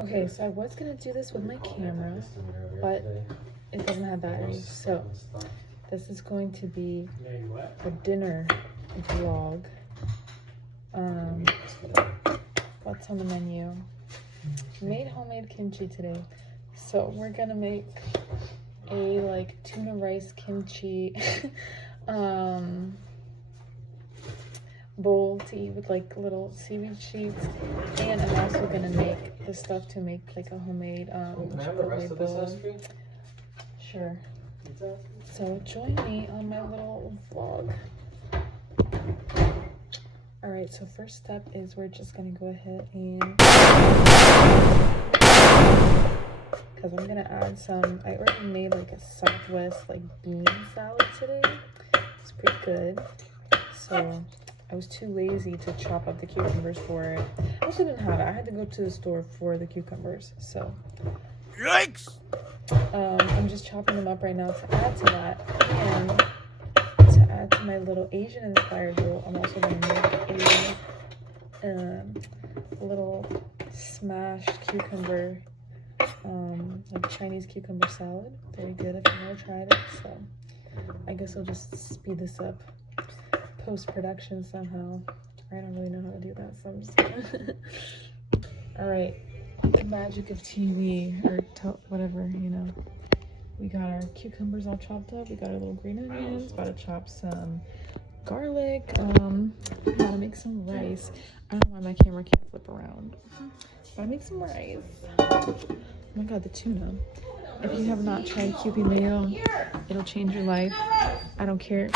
Okay, so I was gonna do this with my camera, but it doesn't have batteries. So this is going to be a dinner vlog. What's on the menu? Made homemade kimchi today. So we're gonna make a like tuna rice kimchi bowl to eat with like little seaweed sheets, and I'm also gonna make the stuff to make like a homemade Can I have the rest of this ice cream? Sure. So join me on my little vlog. All right, so first step is we're just gonna go ahead and, because I'm gonna add some, I already made like a Southwest like bean salad today. It's pretty good. So I was too lazy to chop up the cucumbers for it. I also didn't have it. I had to go to the store for the cucumbers. So Yikes! I'm just chopping them up right now to add to that. And to add to my little Asian inspired bowl, I'm also going to make a little smashed cucumber, like Chinese cucumber salad. Very good if you've never tried it. So I guess I'll just speed this up post-production somehow. I don't really know how to do that, so I'm just gonna all right, the magic of TV or whatever, you know. We got our cucumbers all chopped up. We got our little green onions. About to chop some garlic. Gotta make some rice. I don't know why my camera can't flip around. Gotta make some rice. Oh my god, the tuna. If you have not tried Kewpie mayo, it'll change your life. I don't care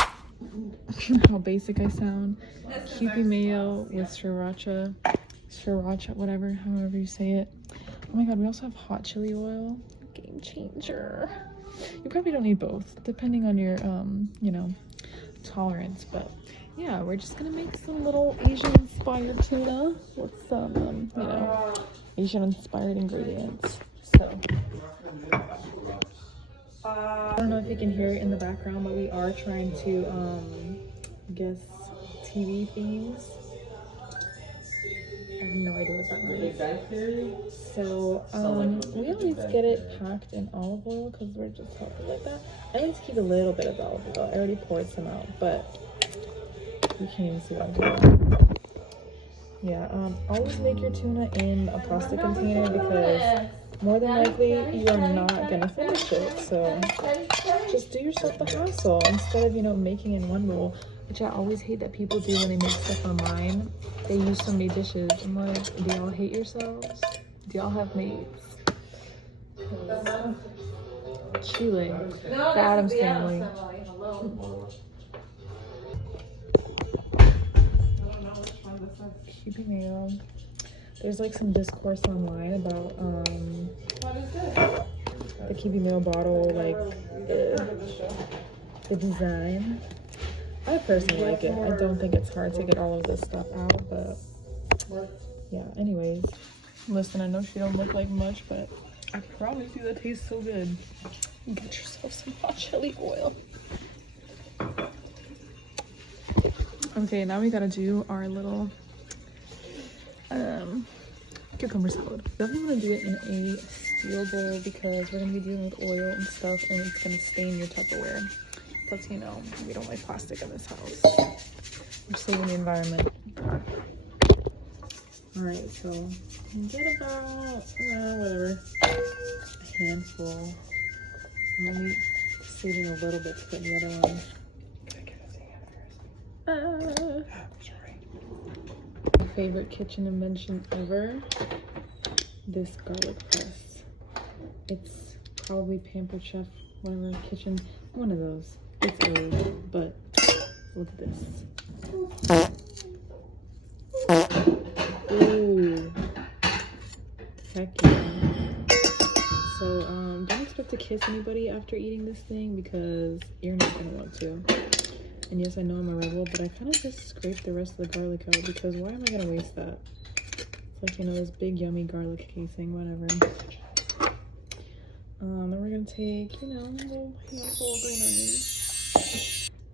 how basic I sound. Kewpie mayo with sriracha, whatever, however you say it. Oh my god, we also have hot chili oil. Game changer. You probably don't need both, depending on your, you know, tolerance. But yeah, we're just gonna make some little Asian-inspired tuna with some, you know, Asian-inspired ingredients. So I don't know if you can hear it in the background, but we are trying to guess TV themes. I have no idea what that means. So we always get it packed in olive oil because we're just healthy like that. I need to keep a little bit of olive oil. I already poured some out, but you can't even see what I'm doing. Yeah, always make your tuna in a plastic container because more than likely you are not gonna finish it. So just do yourself the hassle instead of, you know, making in one bowl, which I always hate that people do when they make stuff online. They use so many dishes. I'm like, do y'all hate yourselves? Do y'all have mates? Chile, the Addams family. Kewpie mayo. There's like some discourse online about the Kewpie mayo bottle, like the design. I personally like it. I don't think it's hard to get all of this stuff out, but yeah, anyways. Listen, I know she don't look like much, but I promise you that tastes so good. Get yourself some hot chili oil. Okay, now we gotta do our little cucumber salad. Definitely want to do it in a steel bowl because we're gonna be dealing with oil and stuff, and it's gonna stain your Tupperware. Plus, you know, we don't like plastic in this house. We're saving the environment. All right, so get about whatever, a handful. I'm only saving a little bit to put in the other one. My favorite kitchen invention ever, this garlic press. It's probably Pampered Chef, whatever, kitchen, one of those. It's old, but look at this. Ooh, heck yeah. So don't expect to kiss anybody after eating this thing because you're not gonna want to. And yes, I know I'm a rebel, but I kind of just scraped the rest of the garlic out because why am I gonna waste that? It's like, you know, this big yummy garlic casing, whatever. Then we're gonna take, you know, a little handful of green onions.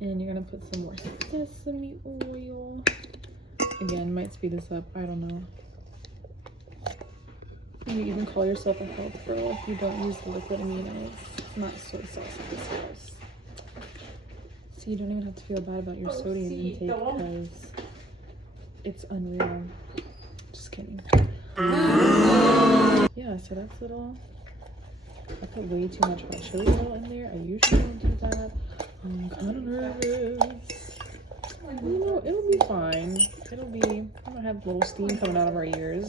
And you're gonna put some more sesame oil. Again, might speed this up, I don't know. You even call yourself a health bro if you don't use the liquid aminos. It's not soy sauce in this house. So you don't even have to feel bad about your sodium intake because it's unreal. Just kidding. Yeah, so that's little. I put way too much hot chili oil in there. I usually don't do that. I'm kind of nervous. You know, it'll be fine. It'll be, I'm gonna have a little steam coming out of our ears.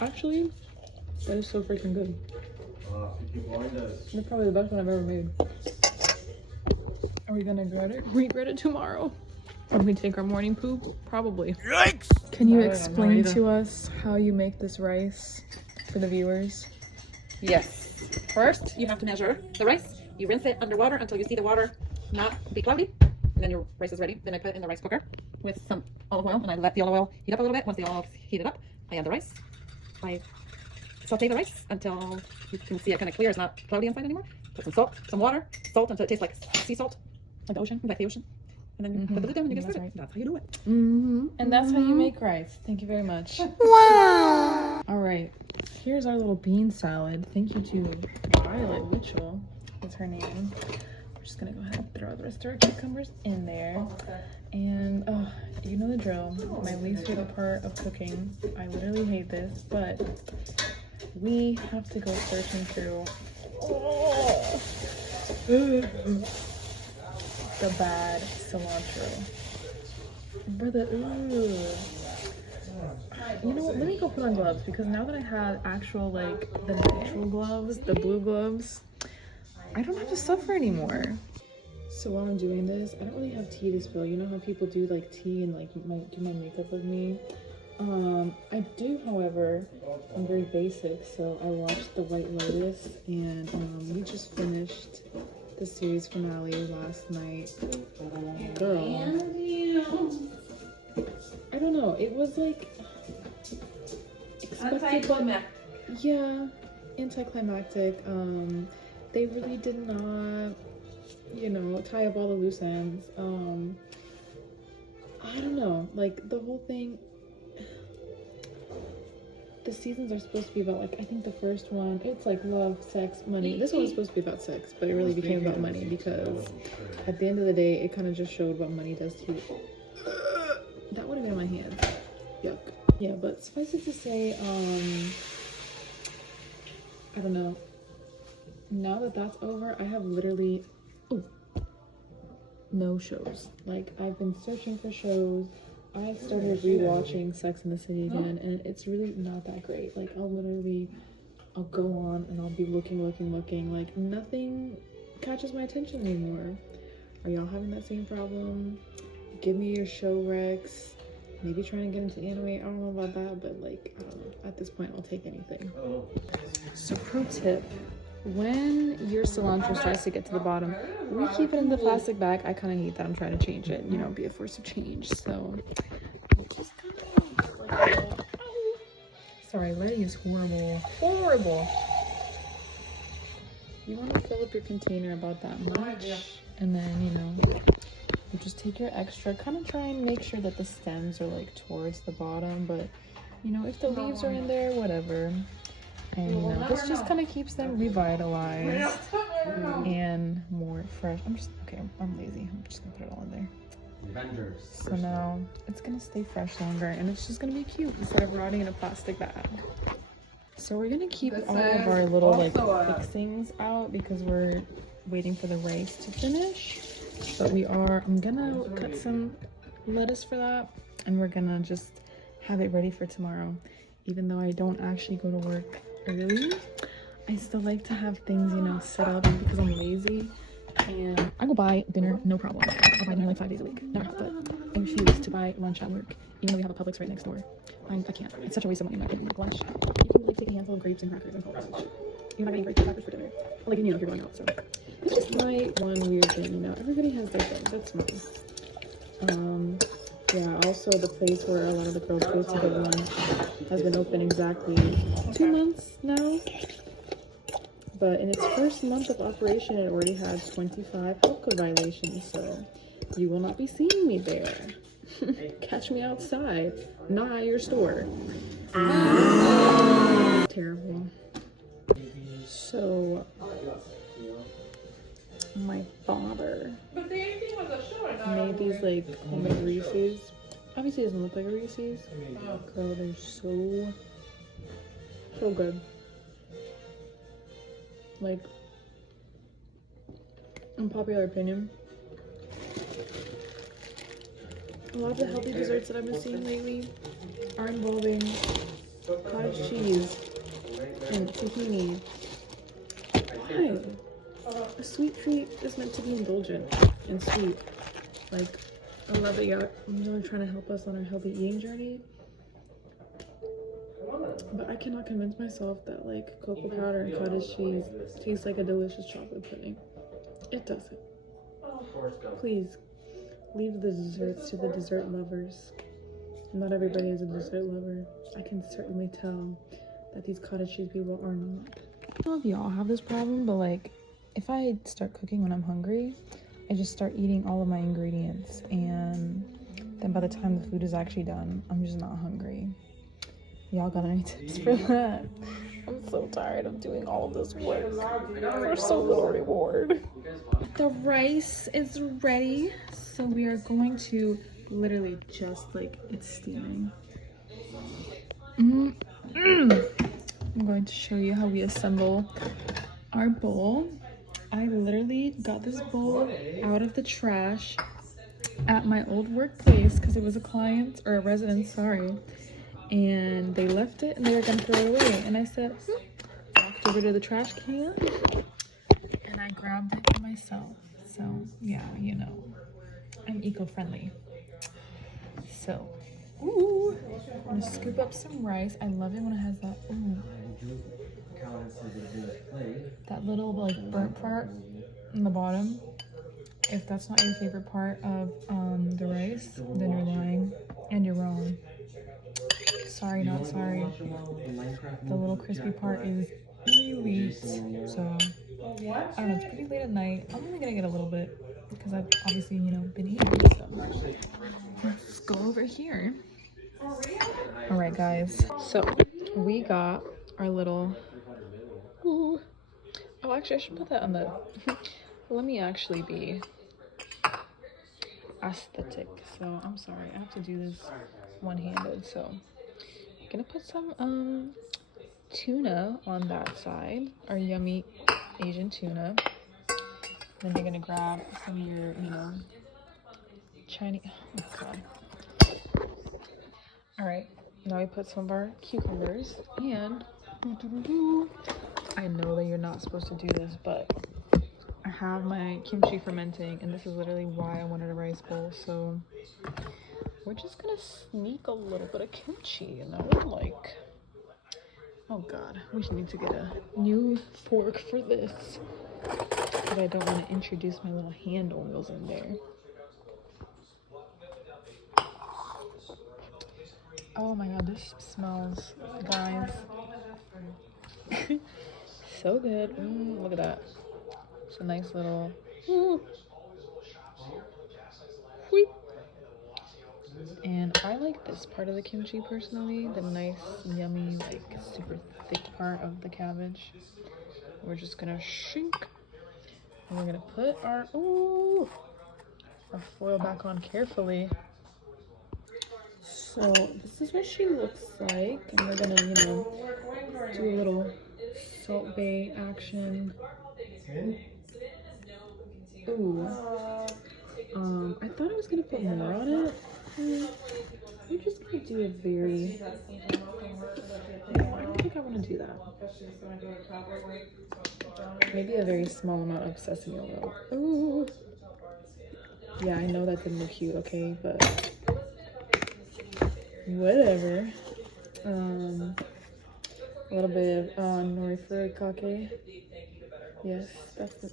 Actually, that is so freaking good. They're probably the best one I've ever made. Are we gonna regret it tomorrow? When we take our morning poop? Probably. Yikes! Can you explain to us how you make this rice for the viewers? Yes. First, you have to measure the rice. You rinse it under water until you see the water not be cloudy. And then your rice is ready. Then I put it in the rice cooker with some olive oil, and I let the olive oil heat up a little bit. Once the oil heated up, I add the rice. I saute the rice until you can see it kind of clear. It's not cloudy inside anymore. Put some salt, some water, salt until it tastes like sea salt, like the ocean, And then you put the lid down and you get started. Right. That's how you do it. And that's how you make rice. Thank you very much. Wow. All right. Here's our little bean salad. Thank you to Violet Witchell. That's her name. We're just gonna go ahead and throw the rest of our cucumbers in there. And you know the drill. My least favorite part of cooking. I literally hate this, but we have to go searching through the bad cilantro. Brother, you know what? Let me go put on gloves because now that I have actual, like, the natural gloves, the blue gloves, I don't have to suffer anymore. So while I'm doing this, I don't really have tea to spill. You know how people do, like, tea and, like, do my makeup with me? I do, however, I'm very basic, so I watched The White Lotus, and we just finished the series finale last night. Girl, I don't know, it was like Anticlimactic. Yeah, anticlimactic. They really did not, you know, tie up all the loose ends. I don't know, like the whole thing. The seasons are supposed to be about, like, I think the first one, it's like love, sex, money. This one was supposed to be about sex, but it really became about money because at the end of the day, it kind of just showed what money does to you. That would have been my hand. Yuck. Yeah, but suffice it to say, I don't know. Now that that's over, I have literally, no shows. Like, I've been searching for shows. I started rewatching Sex and the City again, and it's really not that great. Like, I'll go on and I'll be looking. Like, nothing catches my attention anymore. Are y'all having that same problem? Give me your show recs. Maybe trying to get into anime. I don't know about that, but, like, I don't know. At this point, I'll take anything. So, pro tip. When your cilantro starts to get to the bottom, we keep it in the plastic bag. I kind of hate that. I'm trying to change it, you know, be a force of change. So, just kind of like, sorry, lighting is horrible. You want to fill up your container about that much, and then, you know, you just take your extra. Kind of try and make sure that the stems are like towards the bottom, but you know, if the leaves are in there, whatever. And you know, this just kind of keeps them revitalized and more fresh. I'm lazy. I'm just gonna put it all in there. So now it's gonna stay fresh longer, and it's just gonna be cute instead of rotting in a plastic bag. So we're gonna keep all of our little like fixings out because we're waiting for the rice to finish. But I'm gonna cut some lettuce for that, and we're gonna just have it ready for tomorrow. Even though I don't actually go to work early, I still like to have things, you know, set up because I'm lazy, and I go buy dinner no problem. I'll buy dinner like 5 days a week, never have, but I refuse to buy lunch at work even though we have a Publix right next door. I can't. It's such a waste of money in my opinion. Like, lunch, you can like take a handful of grapes and crackers and call it lunch. You're not getting grapes and crackers for dinner, like, you know, if you're going out. So it's just my one weird thing, you know. Everybody has their thing. That's mine. Yeah, also the place where a lot of the girls go to get lunch has been open exactly 2 months now. But in its first month of operation, it already had 25 health code violations, so you will not be seeing me there. Catch me outside, not at your store. Terrible. So my father made these like homemade Reese's. Obviously it doesn't look like a Reese's. Girl, they're so good. Like, unpopular opinion, a lot of the healthy desserts that I've been seeing lately are involving cottage cheese and tahini. Why? A sweet treat is meant to be indulgent and sweet. Like, I love that y'all really trying to help us on our healthy eating journey. But I cannot convince myself that like cocoa powder and cottage cheese tastes like a delicious chocolate pudding. It doesn't. Please, leave the desserts to the dessert lovers. Not everybody is a dessert lover. I can certainly tell that these cottage cheese people are not. I don't know if y'all have this problem, but like, if I start cooking when I'm hungry, I just start eating all of my ingredients, and then by the time the food is actually done, I'm just not hungry. Y'all got any tips for that? I'm so tired of doing all of this work for so little reward. The rice is ready, so we are going to literally just like it's steaming. I'm going to show you how we assemble our bowl. I literally got this bowl out of the trash at my old workplace because it was a client or a resident, sorry. And they left it and they were gonna throw it away. And I said, walked over to the trash can and I grabbed it for myself. So yeah, you know, I'm eco-friendly. So, ooh, I'm gonna scoop up some rice. I love it when it has that, that little like burnt part in the bottom. If that's not your favorite part of the rice, then you're lying and you're wrong. Sorry, not sorry. The little crispy part is elite. So, I don't know, it's pretty late at night. I'm only gonna get a little bit because I've obviously, you know, been eating. So, let's go over here. All right, guys. So, we got our little. Ooh. Oh, actually, I should put that on the. Let me actually be aesthetic. So, I'm sorry. I have to do this one-handed. So. Gonna put some tuna on that side, our yummy Asian tuna. Then you're gonna grab some of your, you know, Chinese. Oh god. All right, now we put some of our cucumbers, and I know that you're not supposed to do this, but I have my kimchi fermenting, and this is literally why I wanted a rice bowl. So we're just gonna sneak a little bit of kimchi, you know, like, oh god, we should need to get a new fork for this, but I don't want to introduce my little hand oils in there. Oh my god, this smells, guys, so good. Look at that. It's a nice little, wheep. And I like this part of the kimchi personally, the nice, yummy, like super thick part of the cabbage. We're just gonna shrink, and we're gonna put our foil back on carefully. So this is what she looks like, and we're gonna, you know, do a little Salt Bay action. Ooh. I thought I was gonna put more on it. I'm just gonna do a very. I don't think I want to do that. Maybe a very small amount of sesame oil. Ooh. Yeah, I know that didn't look cute, okay, but whatever. A little bit of nori furikake. Yes, that's it.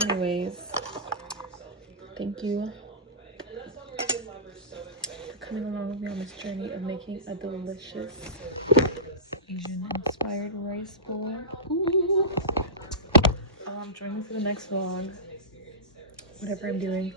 Anyways, thank you for coming along with me on this journey of making a delicious Asian-inspired rice bowl. Join me for the next vlog, whatever I'm doing.